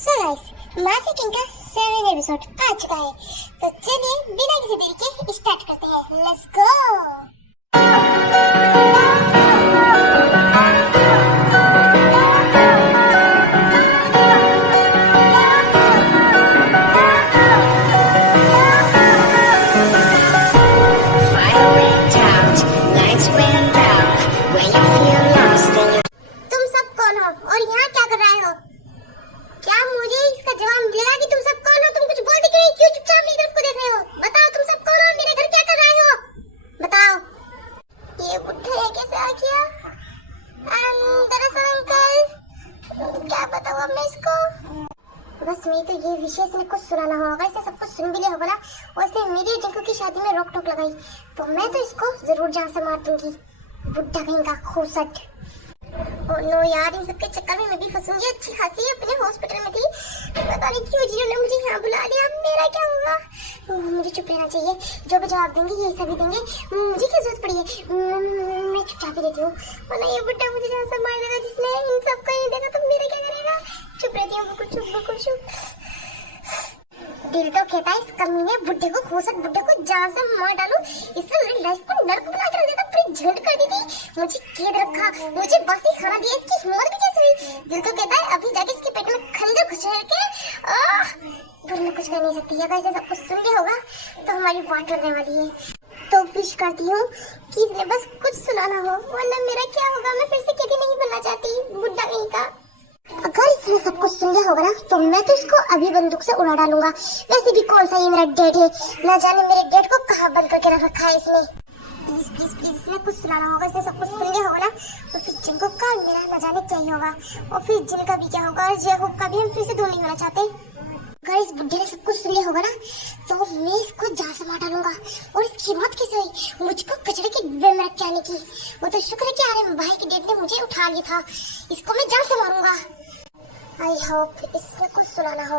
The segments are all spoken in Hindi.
सो गाइस, माफी किंग का 7 एपिसोड आ चुका है। तो चलिए बिना किसी देरी के स्टार्ट करते हैं। Let's go. तुम सब कौन हो और यहाँ क्या कर रहे हो? क्या मुझे इसका जवाब मिलेगा कि तुम सब कौन हो? तुम कुछ बोलते क्यों नहीं? क्यों चुपचाप मेरी तरफ को देख रहे हो? बताओ तुम सब कौन हो? मेरे घर क्या कर रहे हो? बताओ। ये बुढ़ा ये कैसे आ गया? दरअसल अंकल, क्या बताऊँ अब मैं इसको? बस मैं तो ये विशेष में कुछ सुनाना होगा, इसे सब कुछ सुन भी लिया होगा ना। वैसे मेरी जिंकू की शादी में रोक टोक लगाई तो मैं तो इसको जरूर जान से मार दूंगी। बुढ़ा कहीं का खोसट। नो यार, इन सबके चक्कर में मैं भी फंसूंगी। अच्छी खासी अपने हॉस्पिटल में थी, पता नहीं क्यों जियो ने मुझे यहाँ बुला लिया। अब मेरा क्या होगा? मुझे चुप रहना चाहिए। जो भी जवाब देंगे ये सभी देंगे, मुझे क्या जरूरत पड़ी है? मैं चुपचाप ही रहती हूँ, वरना ये बुड्ढा मुझे जहाँ से मार देगा। जिसने इन सबका ये देखा तो मेरा क्या करेगा? चुप रहती हूँ, बिल्कुल चुप। दिल तो कहता है इस कमीने बुड्ढे को, खोसट बुड्ढे को जान से मार डालूं। इसने मेरी लाइफ को नर्क बना के रख दिया था, पूरी झंड कर दी थी। मुझे कैद रखा, मुझे बासी खाना दिया। इसकी हिम्मत भी कैसे हुई? दिल तो कहता है अभी जाके इसके पेट में खंजर घुसेड़ के पर मैं कुछ कर नहीं सकती। अगर इसे सब कुछ सुन लिया होगा तो हमारी वाट लगने वाली है। तो विश करती हूँ कि इसने बस कुछ सुनाना हो, वरना मेरा क्या होगा? मैं फिर से कैदी नहीं बनना चाहती, बुड्ढा कहीं का। अगर इसने सब कुछ सुन लिया होगा ना तो मैं तो इसको अभी बंदूक से उड़ा डालूंगा। वैसे भी कौन सा ये मेरा डेड है, ना जाने मेरे डेड को कहाँ बंद करके रख रखा है इसने। प्लीज इसने कुछ सुनाना होगा। इसने सब कुछ सुन लिया होगा ना तो फिर जिनको का मेरा ना जाने क्या ही होगा, और फिर जिनका भी क्या होगा। और जयहोप का भी हम फिर से दूर नहीं होना चाहते। अगर इस बुड्ढे ने सब कुछ सुन लिया होगा ना तो मैं इसको जान से मार डालूंगा। और इसकी मौत कैसे हुई? मुझको कचड़े के डिब्बे में रख के आने की। वो तो शुक्र है कि अरे भाई के डेड ने मुझे उठा लिया था। इसको मैं जान से मारूंगा। आई होप इसने कुछ सुनाना हो,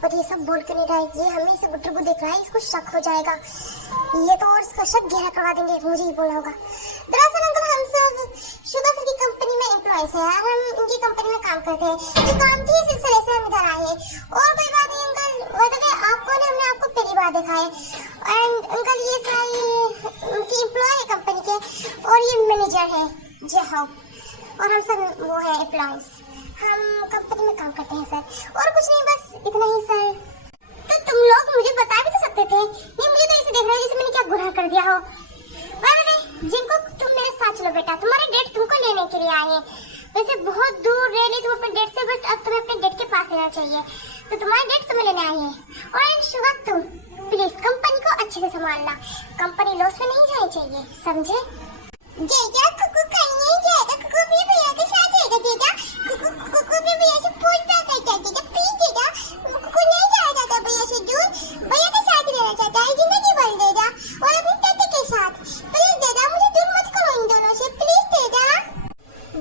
पर ये सब बोल कर नहीं रहा है। ये हमें इसे बुड्ढे को देख रहा है, इसको शक हो जाएगा। ये तो और इसका शक गहरा करवा देंगे। मुझे ही बोलना होगा। दरअसल अंकल हम सब शुगर सर की कंपनी में एम्प्लॉयज हैं। हम इनकी कंपनी में काम करते हैं। जो काम के सिलसिले से हम इधर आए हैं। और कोई बात नहीं अंकल, वो तो आपको ने हमने आपको पहली बार देखा है। एंड अंकल ये सारी उनकी एम्प्लॉय है कंपनी के, और ये मैनेजर है जयहोप, और हम सब वो है एम्प्लॉयज। हम कंपनी में काम करते हैं सर, और कुछ नहीं, बस इतना ही सर। तो तुम लोग मुझे बता भी तो सकते थे। नहीं, मुझे तो ऐसे देख रहे हो जैसे मैंने क्या गुनाह कर दिया हो। जिनको तुम मेरे साथ चलो बेटा, तुम्हारे डेट तुमको लेने के लिए आए हैं। वैसे बहुत दूर रह ली तुम अपने डेट से, बस अब तुम्हें अपने डेट के पास रहना चाहिए। तो तुम्हारे डेट तुम्हें लेने आए हैं। और शुगर तुम प्लीज कंपनी को अच्छे से संभालना, कंपनी लॉस में नहीं जानी चाहिए, समझे? जेजा कुकु कहीं जाएगा, कुकु भी भैया के साथ जाएगा। जेजा कुकु भी भैया से पूछ कर करता है। जेजा प्लीज जेजा, कुकु नहीं जाएगा तो भैया से दूर, भैया के साथ रहना चाहता है जिंदगी भर जेजा, और अपने टट्टी के साथ। प्लीज जेजा मुझे दूर मत करो इन दोनों से, प्लीज जेजा।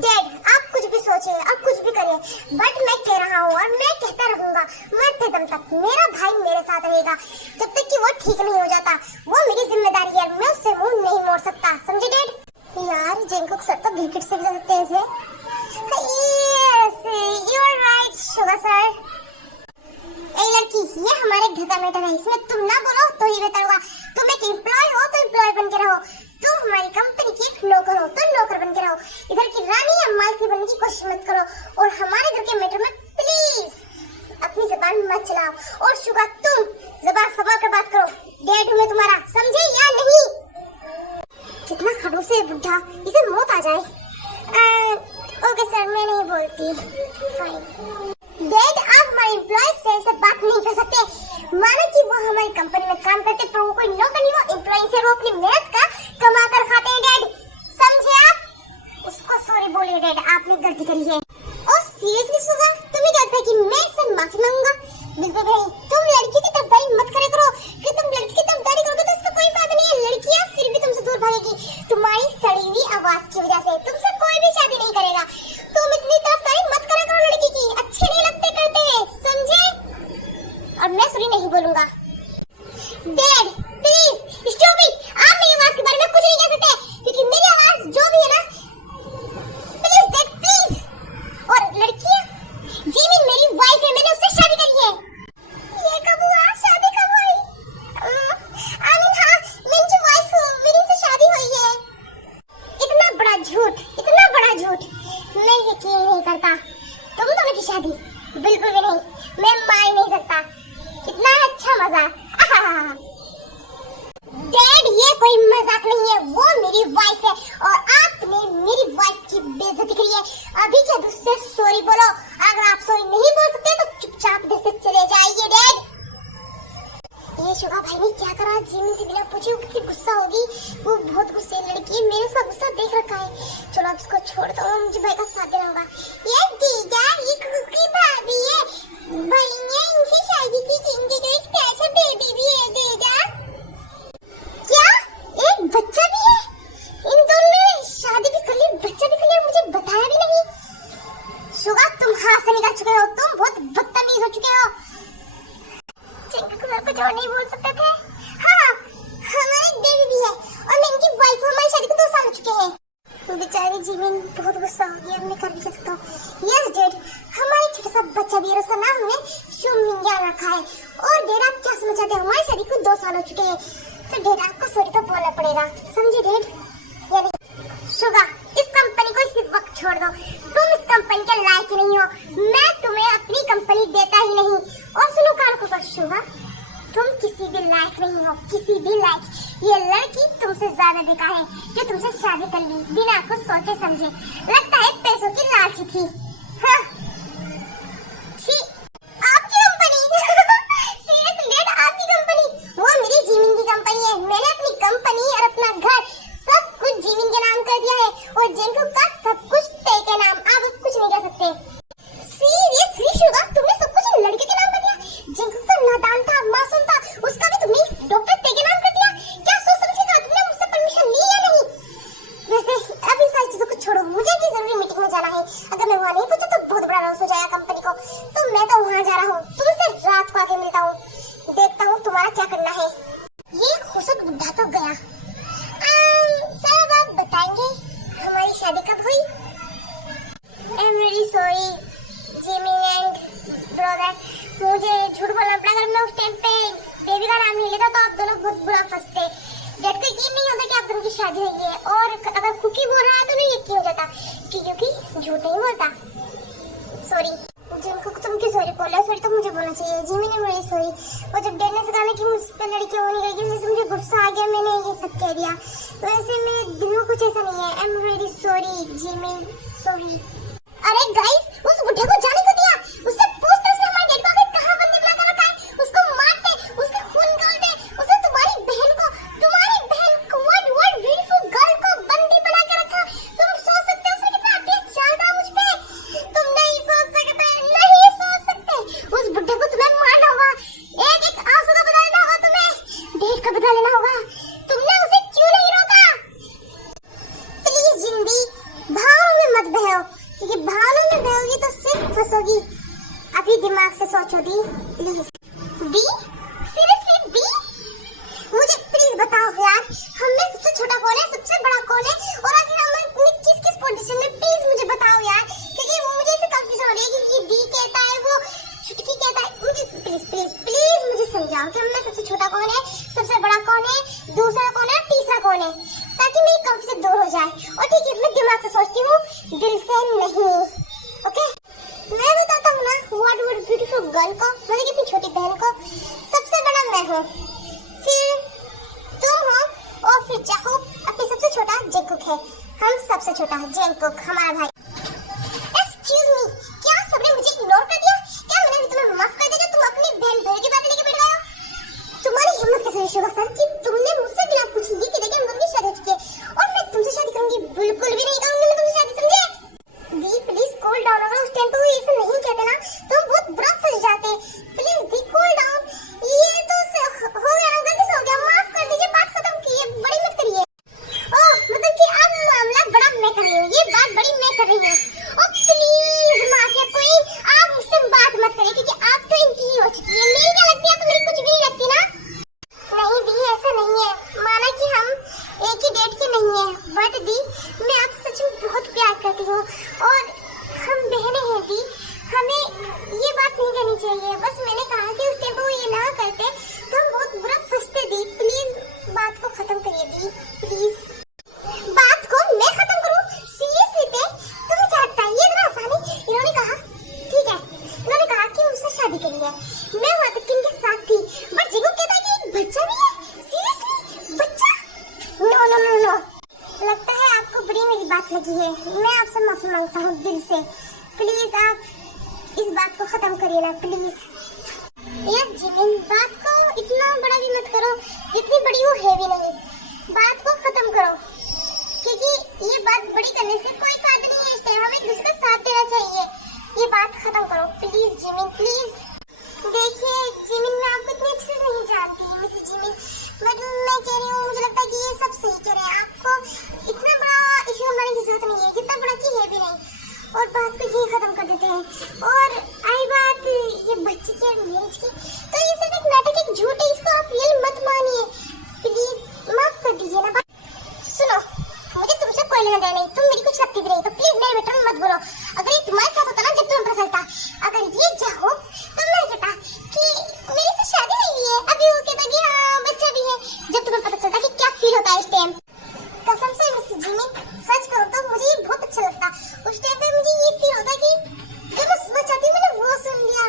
डैड आप कुछ भी सोचिए, आप कुछ भी करिए, बट मैं कह रहा हूँ और मैं कहता रहूंगा मरते दम तक मेरा भाई मेरे साथ रहेगा, जब तक कि वो ठीक नहीं हो जाता। वो मेरी जिम्मेदारी है, मैं उससे मुंह नहीं मोड़ सकता, समझे डैड? यार जेंकुक सर तो क्रिकेट से भी ज्यादा तेज है। Yes you are right sugar sir. ए लड़की, ये हमारे घर का मैटर है, इसमें तुम ना बोलो तो ही बेहतर होगा। तुम एक एम्प्लॉय हो तो एम्प्लॉय बन के रहो, तुम हमारी कंपनी की एक नौकर हो तो नौकर बन के रहो। इधर की रानी या मालकिन बनने की कोशिश मत करो, और हमारे घर के मैटर में प्लीज अपनी जुबान मत चलाओ। और शुगर तुम जुबान संभाल कर बात करो, डेड हूँ मैं तुम्हारा, समझे या नहीं? कितना खड़ूस है बुढ़ा, इसे मौत आ जाए। ओके सर, मैं नहीं बोलती। फाइन डैड, आप हमारे एम्प्लॉय से ऐसे बात नहीं कर सकते। मानो कि वो हमारी कंपनी में काम करते, पर वो कोई नौकर नहीं, वो एम्प्लॉय से वो अपनी मेहनत का कमा कर खाते हैं डैड, समझे आप? उसको सॉरी बोलिए डैड, आपने गलती करी है। और सीरियसली सुगा, तुम्हें क्या लगता है कि मैं इससे माफी मांगूंगा? बिल्कुल नहीं। तुम लड़की की तरफदारी मत करे करो, कि तुम लड़की की तरफदारी करोगे तो इसका कोई फायदा नहीं है। लड़कियां फिर भी तुमसे दूर भागेगी तुम्हारी सड़ी हुई आवाज की वजह से। तुमसे कोई भी शादी नहीं करेगा। तुम इतनी तरफदारी मत करा करो लड़की की, अच्छे बिल्कुल भी नहीं, मैं मान ही नहीं सकता। कितना अच्छा मजाक। डैड ये कोई मजाक नहीं है, वो मेरी वाइफ है और आपने मेरी वाइफ की बेइज्जती करी है। अभी क्या दूसरे सॉरी बोलो, अगर आप सॉरी नहीं बोल सकते तो चुपचाप इधर से चले जाइए। डैड ये शुगा भाई ने क्या करा, जिमी से बिना पूछे वो कितनी गुस्सा होगी, वो बहुत गुस्से लड़की है, मैंने उसका गुस्सा देख रखा है। चलो अब इसको छोड़ दो, मुझे भाई का साथ देना होगा। ये दीदा ये कुकी भाभी है, भाई ने इनसे शादी की, जिनके जो एक प्यारा बेबी भी है। दीदा क्या एक बच्चा भी है? इन दोनों ने शादी भी कर ली, बच्चा भी कर लिया, मुझे बताया भी नहीं। शुगा तुम हाथ से निकल चुके हो, तुम बहुत बदतमीज हो चुके हो। जिनको सर कुछ और नहीं बोल सकते थे। हाँ हमारे बेबी भी है और मैं इनकी वाइफ हूँ, हमारी शादी को 2 साल हो चुके हैं। बेचारी जीमिन बहुत गुस्सा हो गई, अब मैं कर भी क्या सकता हूँ। यस डैड, हमारा छोटा सा बच्चा भी है, उसका नाम हमने शुमिंगा रखा है। और डैड आप क्या समझ चाहते हो, हमारी शादी को 2 साल हो चुके हैं, तो डैड आपको सॉरी तो बोलना पड़ेगा, समझे डैड? यानी शुगा इस कंपनी को इसी वक्त छोड़ दो, तुम इस कंपनी के लायक ही नहीं हो, मैं तुम्हें अपनी कंपनी देता ही नहीं। और सुनो कान को शुगा, तुम किसी भी लायक नहीं हो, किसी भी लायक। ये लड़की तुमसे ज्यादा बेकार है जो तुमसे शादी कर ली बिना कुछ सोचे समझे, लगता है पैसों की लालची थी। हाँ छी, आपकी कंपनी सीरियसली डैड, आपकी कंपनी? वो मेरी जीमिन की कंपनी है, मैंने अपनी कंपनी और अपना घर सब कुछ जीमिन के नाम कर दिया है और जिनको का सब कुछ ते के नाम, आप कुछ नहीं कर सकते। सीरियसली शुगा तुमने सब कुछ लड़के के नाम कर दिया? जिनको तो नादान था, मासूम था, उसका भी तुमने डॉक्टर ते के नाम कर दिया? क्या सोच समझ के तुमने मुझसे परमिशन ली या नहीं? वैसे अब इन सारी चीजों को छोड़ो, मुझे भी जरूरी मीटिंग में जाना है। अगर मैं वहाँ नहीं पहुंचा तो बहुत बड़ा लॉस हो जाएगा कंपनी को, तो मैं तो वहाँ जा रहा हूँ। तुमसे रात को आके मिलता हूँ, देखता हूँ तुम्हारा क्या करना है। ये खुशक बुढ़ा तो गया। सब आप बताएंगे हमारी शादी कब हुई? I am really sorry Jimin and brother, मुझे झूठ बोलना पड़ा। अगर मैं उस टाइम पे बेबी का नाम नहीं लेता तो आप दोनों बहुत बुरा फंसते। डैड को यकीन नहीं होता कि आप दोनों की शादी हुई है, और अगर कुकी बोल रहा है तो नहीं यकीन हो जाता क्योंकि झूठ नहीं बोलता। सॉरी जिनको तुम क्यों सॉरी बोल रहे हो? सॉरी तो मुझे बोलना चाहिए। जिमी ने मेरी सॉरी, वो जब डैड ने सिखाया कि मुझ पे लड़की होनी रहेगी, जैसे मुझे गुस्सा आ गया, मैंने ये सब कह दिया। वैसे मेरे दिल में कुछ ऐसा नहीं है। I am really sorry Jimmy, sorry. अरे गाइस उस बुढ़े को जाने को दिया, उससे पूछते उसने हमारे डैड को आखिर कहां बंदी बना कर रखा है, उसको मारते, उसका खून निकालते, उसे तुम्हारी बहन को what beautiful girl को बंदी बना के रखा। तुम सोच सकते हो उसने कितना अत्याचार करा मुझ पे? तुम नहीं सोच सकते, नहीं सोच सकते। उस बुढ़े को तुम्हें मारना होगा, एक एक आंसू का बदला लेना होगा, तुम्हें डेढ़ का बदला लेना होगा। तुमने उसे क्यों नहीं रोका? प्लीज जिंदी भावों में मत बहो, क्योंकि भावों में बहोगी तो सिर्फ फंसोगी। अभी दिमाग से सोचो दी, प्लीज। दी सीरियसली दी, मुझे प्लीज बताओ यार, हम में सबसे छोटा कौन है, सबसे बड़ा कौन है, और आखिर हम किस किस पोजीशन में? प्लीज मुझे बताओ यार, क्योंकि वो मुझे ऐसे कंफ्यूजन हो रही है कि दी कहता है, वो छुटकी कहता है। मुझे प्लीज प्लीज प्लीज मुझे समझाओ कि हम में सबसे छोटा कौन है, सबसे बड़ा कौन है, दूसरा कौन है और तीसरा कौन है, ताकि मेरी कंफ्यूजन दूर हो जाए। और ठीक है, मैं दिमाग से सोचती हूँ, दिल से नहीं। ओके मैं बताता हूँ ना, व्हाट ब्यूटीफुल गर्ल को, मतलब कि अपनी छोटी बहन को सबसे बड़ा मैं हूँ, फिर तुम हो, और फिर जाहो, अपनी सबसे छोटा जेंकुक है। हम सबसे छोटा जेंकुक, हमारा भाई। एक्सक्यूज मी, क्या सबने मुझे इग्नोर कर दिया? क्या मैंने भी तुम्हें माफ कर दिया जो तुम अपनी बहन भाई की बातें लेके बैठ गए हो? तुम्हारी हिम्मत कैसे हुई शुगा सर कि तुमने मुझसे बिना कुछ लिखे देखे हम दोनों की शादी हो चुकी है, और मैं तुमसे शादी करूंगी? बिल्कुल भी नहीं करूंगी मैं तुमसे शादी, समझे? दी प्लीज कूल डाउन, अगर उस टाइम पे वो ऐसे नहीं कहते ना तो हम बहुत बुरा फंस जाते। प्लीज दी कूल डाउन, ये तो हो गया ना, गलती से हो गया, माफ कर दीजिए, बात खत्म कीजिए, बड़ी मत करिए। ओह मतलब कि अब मामला बड़ा मैं कर रही हूँ, ये बात बड़ी मैं कर रही हूँ। और प्लीज माफिया क्वीन, आप मुझसे बात मत करिए क्योंकि आप तो इनकी ही हो चुकी है। मेरी क्या लगती है? तो मेरी कुछ भी नहीं लगती ना। नहीं दी ऐसा नहीं है, माना कि हम एक ही डेट के नहीं है, बट दी मैं आपसे सच में बहुत प्यार करती हूँ और हम बहनें हैं दी, हमें ये बात नहीं करनी चाहिए। बस मैंने कहा कि उस टाइम पे वो ये ना करते तो हम बहुत बुरा फंसते। दी प्लीज बात को खत्म करिए दी, प्लीज। बात को मैं खत्म करूँ? सीरियसली पे तुम्हें क्या लगता है ये इतना आसान है? इन्होंने कहा ठीक है, इन्होंने के लिए। मैं वहाँ तक इनके साथ थी, बट जिगो कहता है कि एक बच्चा भी है। सीरियसली बच्चा? नो नो नो नो, लगता है आपको बुरी मेरी बात लगी है। मैं आपसे माफी मांगता हूँ दिल से। प्लीज आप इस बात को खत्म करिए ना प्लीज। यस जिमिन, बात को इतना बड़ा भी मत करो, जितनी बड़ी वो है भी नहीं। बात को खत्म करो, क्योंकि ये बात बड़ी करने से कोई फायदा नहीं है। इस टाइम हमें एक दूसरे का साथ देना चाहिए। ये बात खत्म करो प्लीज जिमिन, प्लीज। देखिए जिमिन, मैं आपको इतनी अच्छे से नहीं जानती मिसेस जिमिन, बट मैं कह रही हूँ, मुझे लगता है कि ये सब सही कह रहे हैं। आपको इतना बड़ा इशू बनाने की जरूरत नहीं है, जितना बड़ा की है भी नहीं। और बात को यही खत्म कर देते हैं। और आई बात ये बच्चे के मैरिज की, तो ये सिर्फ एक नाटक, एक झूठ है। इसको आप रियल मत मानिए प्लीज, माफ कर दीजिए ना। सुनो, मुझे तुमसे कोई लेना देना नहीं, तुम मेरी कुछ लगती भी नहीं, तो प्लीज मेरे बेटे में मत बोलो। अगर ये तुम्हारे साथ होता ना जब तुम्हें पता चलता, अगर ये चाहो तो मैं कहता कि मेरी से शादी नहीं हुई है, अभी वो कहता कि हाँ बच्चा भी है। जब तुम्हें पता चलता कि क्या फील होता है इस टाइम, कसम से मिसेस जिमी, सच कहूँ तो मुझे ये बहुत अच्छा लगता। उस टाइम पे मुझे ये फील होता कि जो मैं सुनना चाहती हूँ मैंने वो सुन लिया।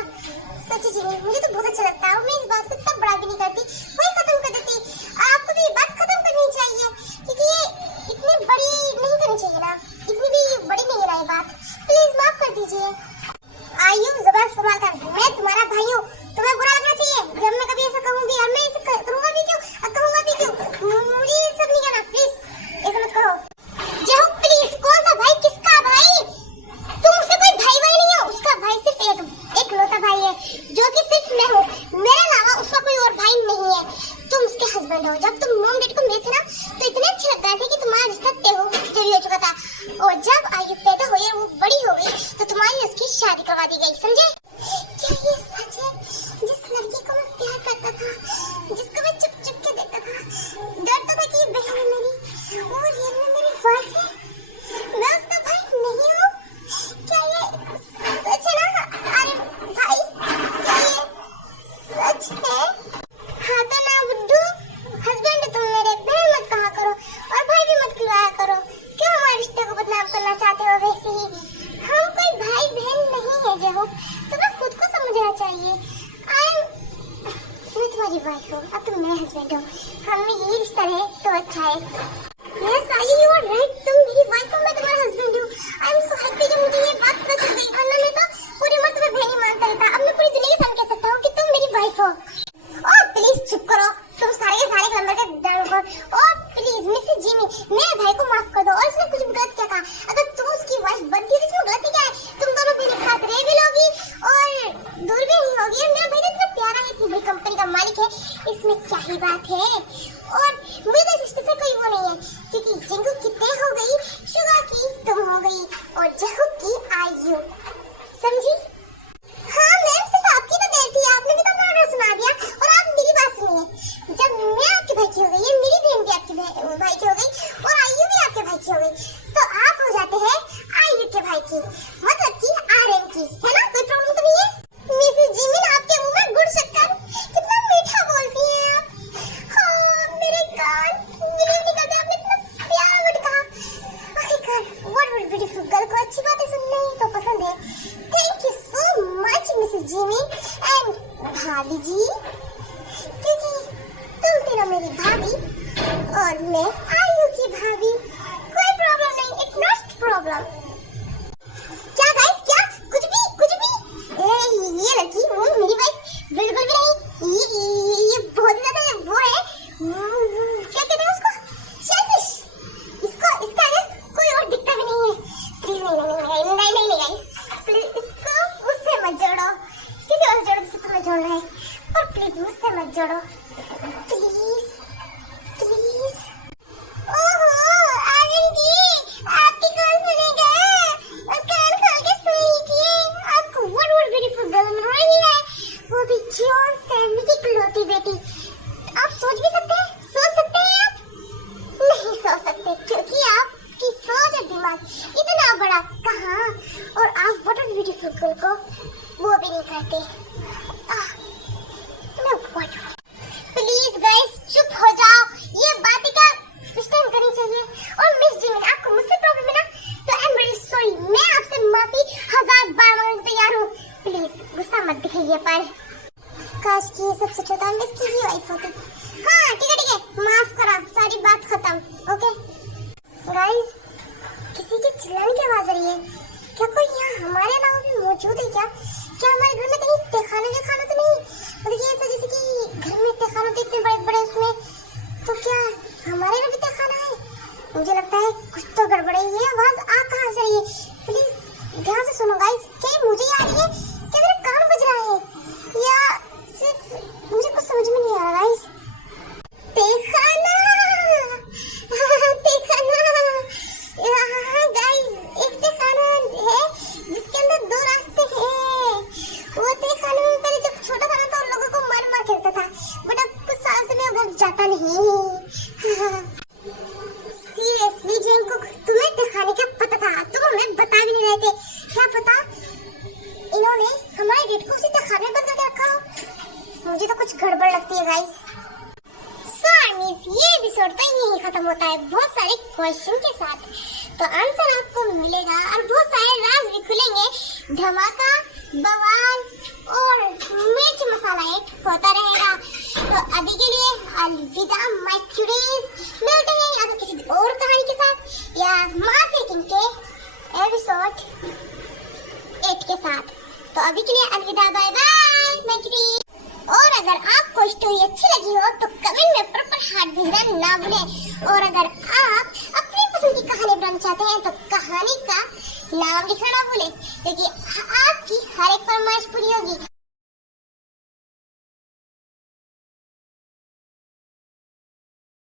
सच जिमी, मुझे तो बहुत अच्छा लगता है। और मैं इस बात को इतना बड़ा भी नहीं करती, वही खत्म कर देती। आपको भी ये बात खत्म करनी चाहिए, क्योंकि ये इतनी बड़ी नहीं करनी चाहिए ना, इतनी भी बड़ी नहीं है ना ये बात। प्लीज माफ कर दीजिए। आयु जबान संभाल कर, मैं तुम्हारा भाई हूँ, तुम्हें बुरा लगना चाहिए जब मैं कभी ऐसा कहूँगी। और मैं ऐसा करूँगा भी क्यों, कहूँगा भी क्यों, मुझे ये सब नहीं करना। प्लीज ऐसा मत करो। जाओ प्लीज। कौन सा भाई, किसका भाई? तुम उसका कोई भाई भाई नहीं हो, उसका भाई सिर्फ एक लौता भाई है, जो कि सिर्फ मैं हूँ। मेरे अलावा उसका कोई और भाई नहीं है। तुम उसके हस्बैंड हो। जब तुम मॉम डैड को मिले थे ना, तो इतने अच्छे लग रहे थे कि तुम्हारा रिश्ता तय हो चुका था। और जब आयु पैदा हुई और वो बड़ी हो गई, तो तुम्हारी उसकी शादी करवा दी गई, समझे? क्या ये सच है? जिस लड़की को मैं प्यार करता था, जिसको मैं चुप चुप के देखता था, डरता था कि ये बहन है मेरी और ये मेरी वाइफ है, मैं उसका भाई नहीं हूँ। क्या ये सच है ना? अरे भाई, क्या ये सच है? हाँ तो ना बुड्ढू, हस्बैंड तुम मेरे, बहन मत कहा करो और भाई भी मत खिलाया करो। क्यों हमारे रिश्ते को बदनाम करना चाहते हो? वैसे ही हम कोई भाई बहन नहीं है जो, तुम्हें खुद को समझना चाहिए। मैं तुम्हारी वाइफ हूँ, अब तुम मेरे हस्बैंड हो। हम में यही रिश्ता है तो अच्छा है। Yes, you are right. तुम मेरी वाइफ हो, मैं तुम्हारा हस्बैंड हूँ। I am so happy कि मुझे ये बात पता चल गई, वरना मैं तो पूरी उम्र तुम्हें बहन ही मानता रहता। अब मैं पूरी दुनिया के सामने कह सकता हूँ कि तुम मेरी वाइफ हो। और प्लीज चुप करो, तुम सारे के सारे नंबर का डर करो। और प्लीज मिसेस जिमी, मेरे भाई को माफ कर दो। और उसने कुछ गलत क्या कहा? अगर तुम उसकी वाइफ बनती तो इसमें गलती क्या है? तुम दोनों बहन एक साथ रह भी लोगी और दूर भी नहीं होगी। और मेरा भाई तो इतना प्यारा है, इतनी बड़ी कंपनी का मालिक है, इसमें क्या ही बात है? और मुझे तो रिश्ते से कोई वो नहीं है, क्योंकि जिंकू की तय हो गई, शुगा की तुम हो गई और जहू की आयु, समझी? हाँ मैम, सिर्फ आपकी तो देर थी, आपने भी तो अपना ऑर्डर सुना दिया और आप मेरी बात सुनिए। जब मैं आपके भाई की हो गई, मेरी बहन भी आपके भाई की हो गई और आयु भी आपके भाई की हो गई, तो आप हो जाते हैं आयु के भाई की, मतलब की आर्यन की, है ना? कोई प्रॉब्लम तो नहीं है? मिसेस जिमिन, आपके मुंह में गुड़ शक्कर, कितना मीठा बोलती हैं आप। हाँ मेरे कान बिलीव नहीं करते, आपने इतना प्यारा वर्ड कहा। आखिरकार व्हाट ब्यूटीफुल गर्ल को अच्छी बातें सुनने तो पसंद है। Thank you so much Mrs Jimin and भाभी जी, क्योंकि तुम तीनों मेरी भाभी और मैं आयु की भाभी। कोई प्रॉब्लम नहीं, इट नॉट प्रॉब्लम। क्या गाइस, क्या कुछ भी ये लड़की वो मेरी वाइफ बिल्कुल भी नहीं। ये बहुत ज्यादा वो है, क्या कहते हैं उसको, सेल्फिश। इसका आगे कोई और दिखता भी नहीं है। प्लीज नहीं गाइस, प्लीज इसको मुझसे मत जोड़ो, किसी और जोड़ो जिससे तुम्हें जोड़ना है, और प्लीज मुझसे मत जोड़ो, प्लीज प्लीज। ओहो आर्यन जी, आपकी कौन सुनेगा? कान खोल के सुन लीजिए, आपको व्हाट ब्यूटीफुल गर्ल मिल रही है, वो भी जॉन फैमिली की इकलौती बेटी। आप सोच भी सकते हैं? सोच सकते हैं आप? नहीं सोच सकते, क्योंकि आपकी सोच और दिमाग इतना बड़ा कहाँ, और आप व्हाट ब्यूटीफुल गर्ल को वो भी नहीं करते। प्लीज गाइस चुप हो जाओ, ये बातें क्या इस टाइम करनी चाहिए? और मिस जिमिन, आपको मुझसे प्रॉब्लम है ना, तो आई एम रियली सॉरी, मैं आपसे माफी 1000 बार मांगने तैयार हूँ। प्लीज गुस्सा मत दिखाइए पर काश कि ये सब सच होता है, इसकी ही वाइफ होती। हाँ ठीक है, माफ करा, सारी बात खत्म। ओके गाइस, किसी के चिल्लाने की आवाज आ रही है। क्या कोई यहाँ हमारे अलावा भी मौजूद है क्या? क्या हमारे घर में कहीं तहखाना वहखाना तो नहीं? मतलब ये ऐसा जैसे कि घर में तहखाना तो इतने बड़े बड़े उसमें, तो क्या हमारे घर भी तहखाना है? मुझे लगता है कुछ तो गड़बड़ है। ये आवाज आ कहाँ से रही है? प्लीज ध्यान से सुनो गाइस। क्या मुझे आ रही है? क्या मेरा कान बज रहा है? या सिर्फ मुझे कुछ समझ में नहीं आ रहा गाइस। तहखाना गाइस, एक तहखाना है जिसके अंदर दो रास्ते हैं। वो तहखाने में पहले जब छोटा था ना तो लोगों को मार मार खेलता था, बट अब कुछ साल से मैं उधर जाता नहीं। सीरियसली जंगकुक, तुम्हें तहखाने का पता था? तुम हमें बता भी नहीं रहे थे। क्या पता इन्होंने हमारे डेट को उसी तहखाने में बंद करके रखा हो। मुझे तो कुछ गड़बड़ लगती है गाइस। ये एपिसोड तो यही खत्म होता है, बहुत सारे क्वेश्चन के साथ। तो आंसर आपको मिलेगा और बहुत सारे राज भी खुलेंगे। धमाका, बवाल और मिर्च मसाला एक होता रहेगा। तो अभी के लिए अलविदा माय क्यूरीज। मिलते हैं या तो किसी और कहानी के साथ या मार फेंकिंग के एपिसोड 8 के साथ। तो अभी के लिए अलविदा, बाय बाय माय क्यूरीज। और अगर आपको स्टोरी अच्छी लगी हो तो कमेंट में प्रॉपर हार्ट भेजना ना भूलें। और अगर आप अपनी पसंद की कहानी बनाना चाहते हैं तो कहानी का नाम लिखना